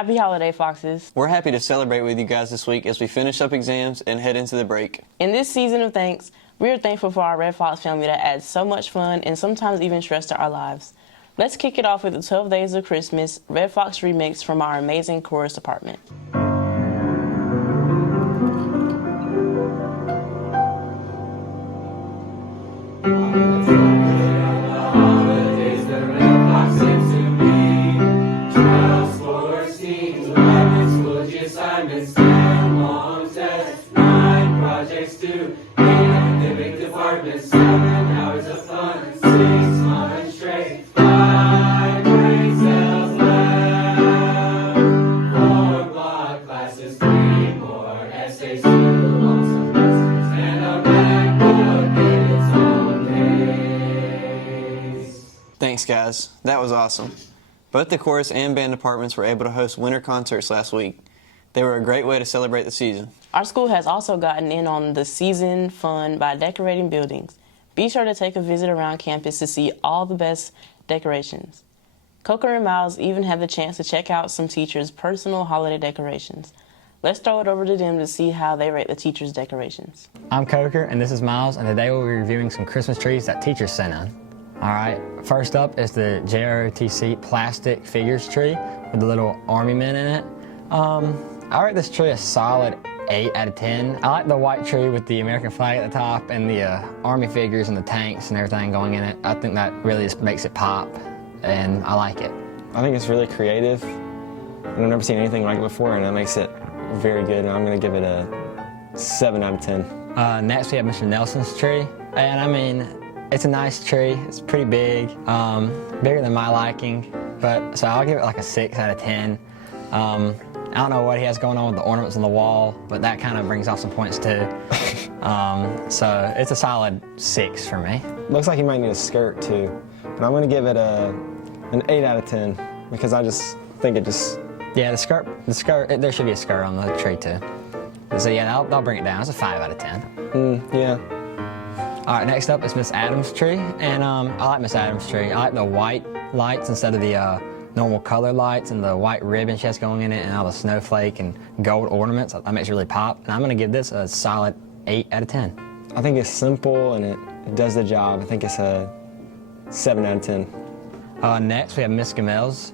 Happy holiday, Foxes. We're happy to celebrate with you guys this week as we finish up exams and head into the break. In this season of thanks, we are thankful for our Red Fox family that adds so much fun and sometimes even stress to our lives. Let's kick it off with the 12 Days of Christmas Red Fox remix from our amazing chorus department. Thanks, guys. That was awesome. Both the chorus and band departments were able to host winter concerts last week. They were a great way to celebrate the season. Our school has also gotten in on the season fun by decorating buildings. Be sure to take a visit around campus to see all the best decorations. Coker and Miles even had the chance to check out some teachers' personal holiday decorations. Let's throw it over to them to see how they rate the teachers' decorations. I'm Coker and this is Miles, and today we'll be reviewing some Christmas trees that teachers sent in. Alright, first up is the JROTC plastic figures tree with the little army men in it. I rate this tree a solid 8 out of 10. I like the white tree with the American flag at the top and the army figures and the tanks and everything going in it. I think that really just makes it pop, and I like it. I think it's really creative, and I've never seen anything like it before, and that makes it very good, and I'm going to give it a 7 out of 10. Next we have Mr. Nelson's tree, and I mean, it's a nice tree. It's pretty big, bigger than my liking, but so I'll give it like a 6 out of 10. I don't know what he has going on with the ornaments on the wall, but that kind of brings off some points too. So it's a solid 6 for me. Looks like he might need a skirt too, but I'm going to give it an 8 out of 10 because I just think it just... Yeah, the skirt, there should be a skirt on the tree too. So yeah, they'll bring it down. It's a 5 out of 10. Yeah. All right, next up is Miss Adams' tree, and I like Miss Adams' tree. I like the white lights instead of the normal color lights, and the white ribbon she has going in it, and all the snowflake and gold ornaments. That makes it really pop, and I'm going to give this a solid 8 out of 10. I think it's simple, and it does the job. I think it's a 7 out of 10. Next, we have Miss Gamel's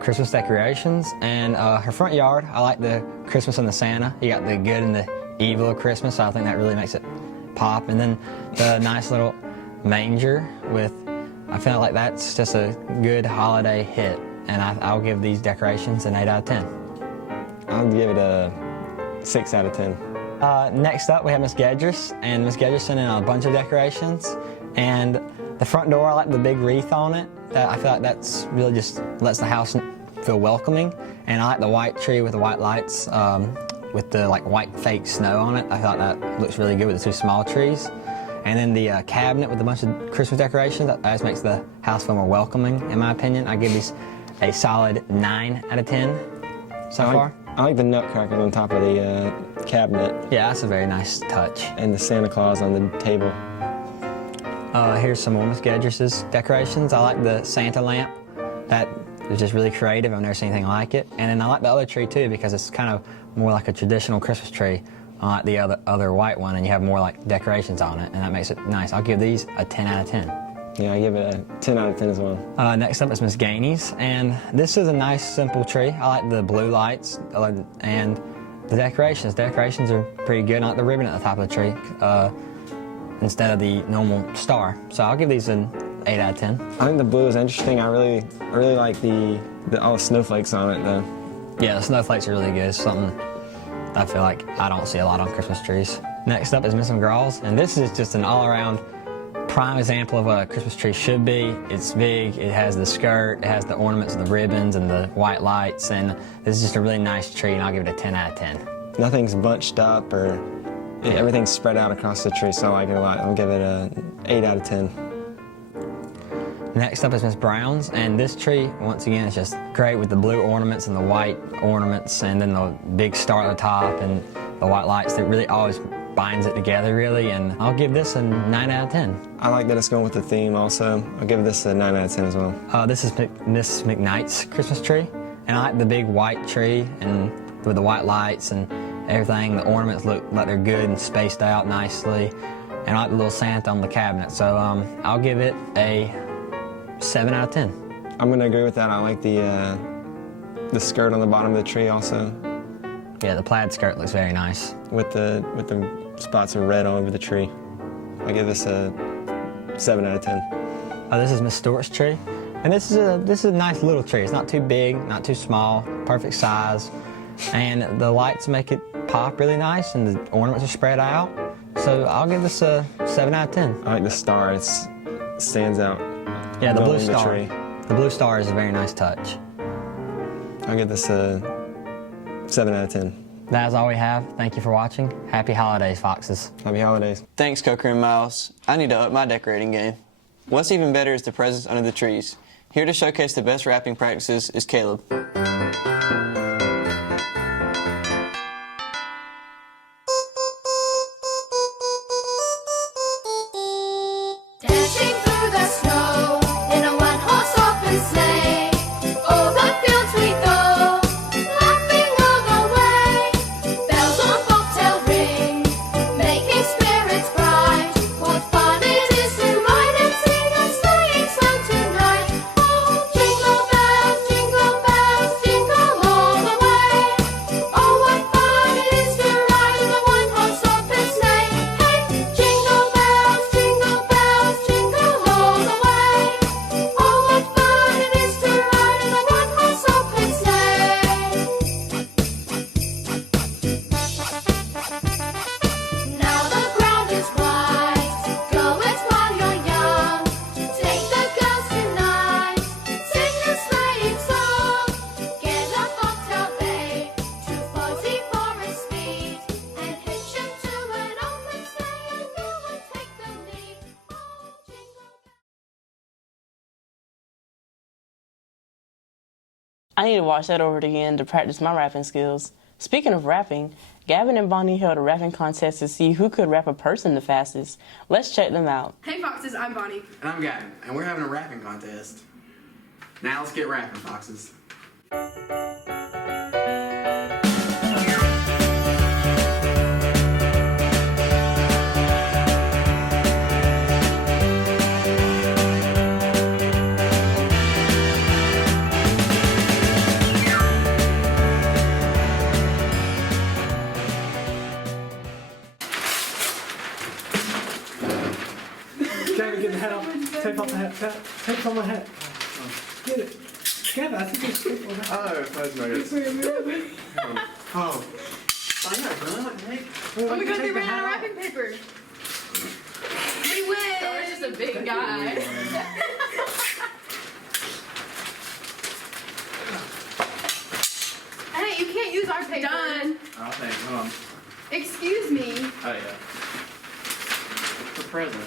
Christmas decorations, and her front yard, I like the Christmas and the Santa. You got the good and the evil of Christmas, so I think that really makes it pop. And then the nice little manger with, I feel like that's just a good holiday hit, and I'll give these decorations an 8 out of 10. I'll give it a 6 out of 10. Next up we have Miss Gedris, and Miss Gedris sent in a bunch of decorations, and the front door, I like the big wreath on it. I feel like that's really just lets the house feel welcoming, and I like the white tree with the white lights with the like white fake snow on it. I thought that looks really good with the 2 small trees. And then the cabinet with a bunch of Christmas decorations, that just makes the house feel more welcoming, in my opinion. I give these a solid 9 out of 10 so far. I like the nutcrackers on top of the cabinet. Yeah, that's a very nice touch. And the Santa Claus on the table. Here's some more Miss Gedris' decorations. I like the Santa lamp. That is just really creative. I've never seen anything like it. And then I like the other tree too, because it's kind of more like a traditional Christmas tree, unlike the other white one, and you have more like decorations on it, and that makes it nice. I'll give these a 10 out of 10. Yeah, I give it a 10 out of 10 as well. Next up is Miss Gainey's, and this is a nice simple tree. I like the blue lights and the decorations. Decorations are pretty good. I like the ribbon at the top of the tree instead of the normal star. So I'll give these an 8 out of 10. I think the blue is interesting. I really like all the snowflakes on it though. Yeah, the snowflakes are really good. It's something I feel like I don't see a lot on Christmas trees. Next up is Miss McGraw's, and this is just an all-around prime example of what a Christmas tree should be. It's big, it has the skirt, it has the ornaments and the ribbons and the white lights, and this is just a really nice tree, and I'll give it a 10 out of 10. Nothing's bunched up or everything's spread out across the tree, so I like it a lot. I'll give it an 8 out of 10. Next up is Miss Brown's, and this tree, once again, is just great with the blue ornaments and the white ornaments, and then the big star at the top and the white lights that really always binds it together, really, and I'll give this a 9 out of 10. I like that it's going with the theme also. I'll give this a 9 out of 10 as well. This is Miss McKnight's Christmas tree, And I like the big white tree and with the white lights and everything. The ornaments look like they're good and spaced out nicely. And I like the little Santa on the cabinet. So I'll give it a 7 out of 10. I'm gonna agree with that. I like the skirt on the bottom of the tree also, Yeah, the plaid skirt looks very nice. with the spots of red all over the tree. I give this a 7 out of 10. Oh, this is Miss Stewart's tree. And this is a nice little tree. It's not too big, not too small, perfect size. And the lights make it pop really nice and the ornaments are spread out. So I'll give this a 7 out of 10. I like the star. It stands out. Yeah, the blue Building the star. tree. The blue star is a very nice touch. I'll give this a 7 out of 10. That is all we have. Thank you for watching. Happy holidays, Foxes. Happy holidays. Thanks, Coker and Miles. I need to up my decorating game. What's even better is the presents under the trees. Here to showcase the best wrapping practices is Caleb. Dashing through the snow in a one-horse open sleigh. Over fields we go, laughing all the way. Bells on bobtail ring, making spirits bright. What fun it is to ride and sing a sleighing song tonight! Oh, jingle bells, jingle all the way. Oh, what fun it is to ride in a one-horse open sleigh! Hey, jingle bells, jingle all the way. Oh, what fun it is to ride in a one-horse open sleigh! Now the ground is white. Go it while you're young. Take the girls tonight. Sing a sleighing song. Get a bobtail bay, 240 for a speed, and hitch 'em to an open sleigh, and you will take the lead. Oh, jingle. I need to watch that over again to practice my rapping skills. Speaking of rapping, Gavin and Bonnie held a rapping contest to see who could rap a person the fastest. Let's check them out. Hey Foxes, I'm Bonnie. And I'm Gavin, and we're having a rapping contest. Now let's get rapping, Foxes. Gavin, get the hat off. Take off the hat. Take off my hat. Get it. Gavin, I think it's take off Oh, that's not good. Oh. I know, what the heck? Oh my god, they ran out of wrapping paper. We win! We're just a big guy. Hey, you can't use our paper. Done. Oh, thanks. Hold on. Excuse me. Oh, yeah. The present.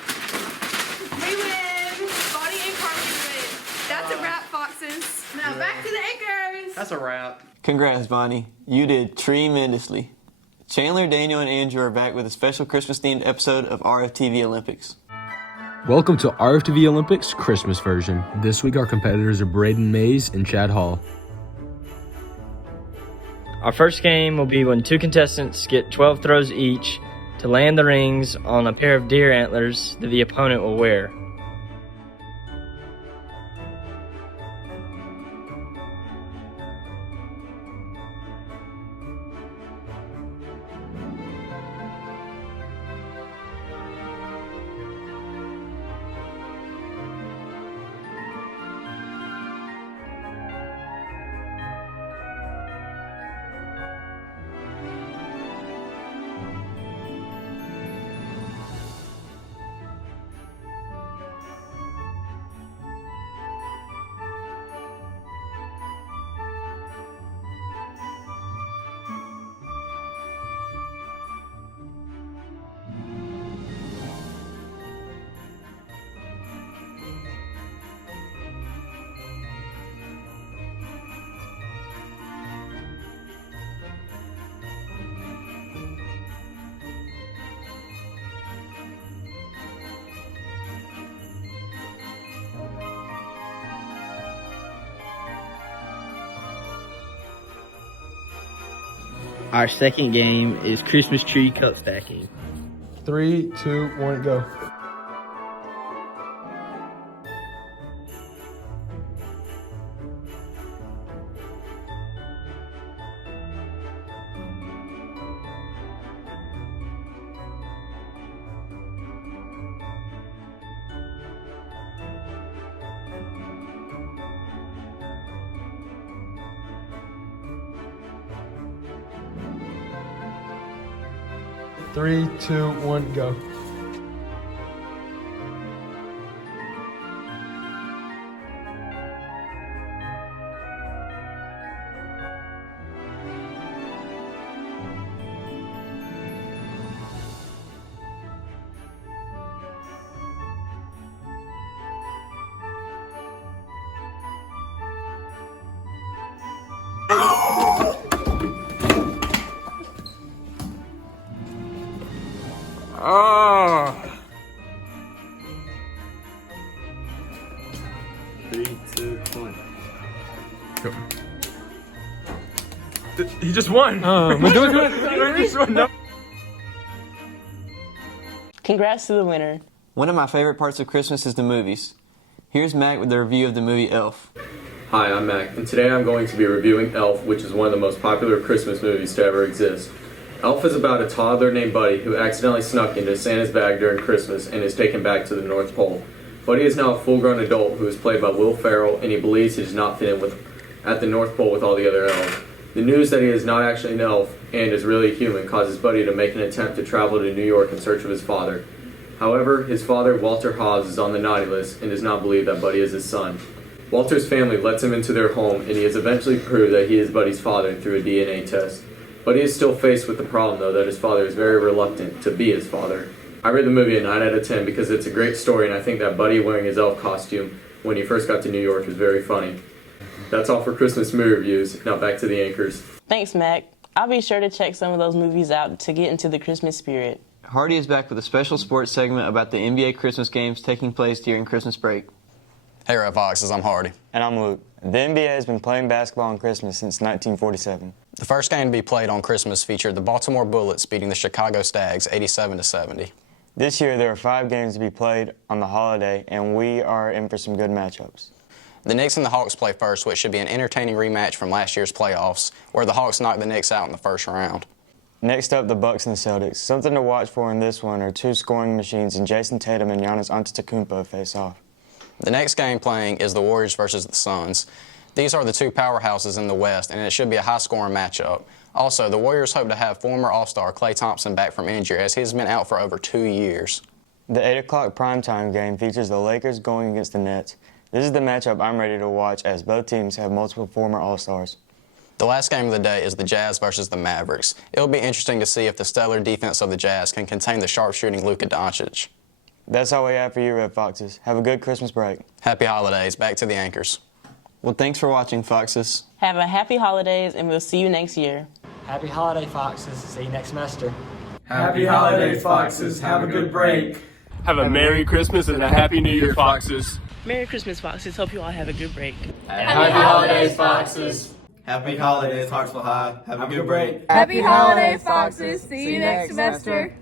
We win! Bonnie and Carly win. That's a wrap, Foxes. Now back to the anchors. That's a wrap. Congrats, Bonnie. You did tremendously. Chandler, Daniel, and Andrew are back with a special Christmas-themed episode of RFTV Olympics. Welcome to RFTV Olympics Christmas version. This week our competitors are Braden Mays and Chad Hall. Our first game will be when two contestants get 12 throws each to land the rings on a pair of deer antlers that the opponent will wear. Our second game is Christmas tree cup stacking. 3, 2, 1, go. Three, two, one, go. Oh. 3, 2, 1. Go. He just won. He just won. No. Congrats to the winner. One of my favorite parts of Christmas is the movies. Here's Mac with the review of the movie Elf. Hi, I'm Mac, and today I'm going to be reviewing Elf, which is one of the most popular Christmas movies to ever exist. Elf is about a toddler named Buddy who accidentally snuck into Santa's bag during Christmas and is taken back to the North Pole. Buddy is now a full-grown adult who is played by Will Ferrell, and he believes he does not fit in at the North Pole with all the other elves. The news that he is not actually an elf and is really a human causes Buddy to make an attempt to travel to New York in search of his father. However, his father, Walter Hobbs, is on the naughty list and does not believe that Buddy is his son. Walter's family lets him into their home, and he is eventually proved that he is Buddy's father through a DNA test. Buddy is still faced with the problem, though, that his father is very reluctant to be his father. I rate the movie a 9 out of 10 because it's a great story, and I think that Buddy wearing his elf costume when he first got to New York is very funny. That's all for Christmas movie reviews. Now back to the anchors. Thanks, Mac. I'll be sure to check some of those movies out to get into the Christmas spirit. Hardy is back with a special sports segment about the NBA Christmas games taking place during Christmas break. Hey, Red Foxes, I'm Hardy. And I'm Luke. The NBA has been playing basketball on Christmas since 1947. The first game to be played on Christmas featured the Baltimore Bullets beating the Chicago Stags 87-70. This year, there are 5 games to be played on the holiday, and we are in for some good matchups. The Knicks and the Hawks play first, which should be an entertaining rematch from last year's playoffs, where the Hawks knocked the Knicks out in the first round. Next up, the Bucks and the Celtics. Something to watch for in this one are 2 scoring machines, and Jason Tatum and Giannis Antetokounmpo face off. The next game playing is the Warriors versus the Suns. These are the 2 powerhouses in the West, and it should be a high-scoring matchup. Also, the Warriors hope to have former All-Star Klay Thompson back from injury, as he has been out for over 2 years. The 8 o'clock primetime game features the Lakers going against the Nets. This is the matchup I'm ready to watch, as both teams have multiple former All-Stars. The last game of the day is the Jazz versus the Mavericks. It'll be interesting to see if the stellar defense of the Jazz can contain the sharpshooting Luka Doncic. That's all we have for you, Red Foxes. Have a good Christmas break. Happy holidays. Back to the anchors. Well, thanks for watching, Foxes. Have a happy holidays, and we'll see you next year. Happy holiday, Foxes. See you next semester. Happy holidays, Foxes. Have a good break. Have a Merry Christmas and a Happy New Year, Foxes. Merry Christmas, Foxes. Hope you all have a good break. Happy holidays, Foxes. Happy holidays, Hartsville High. Have a good break. Happy holidays, Foxes. See you next semester.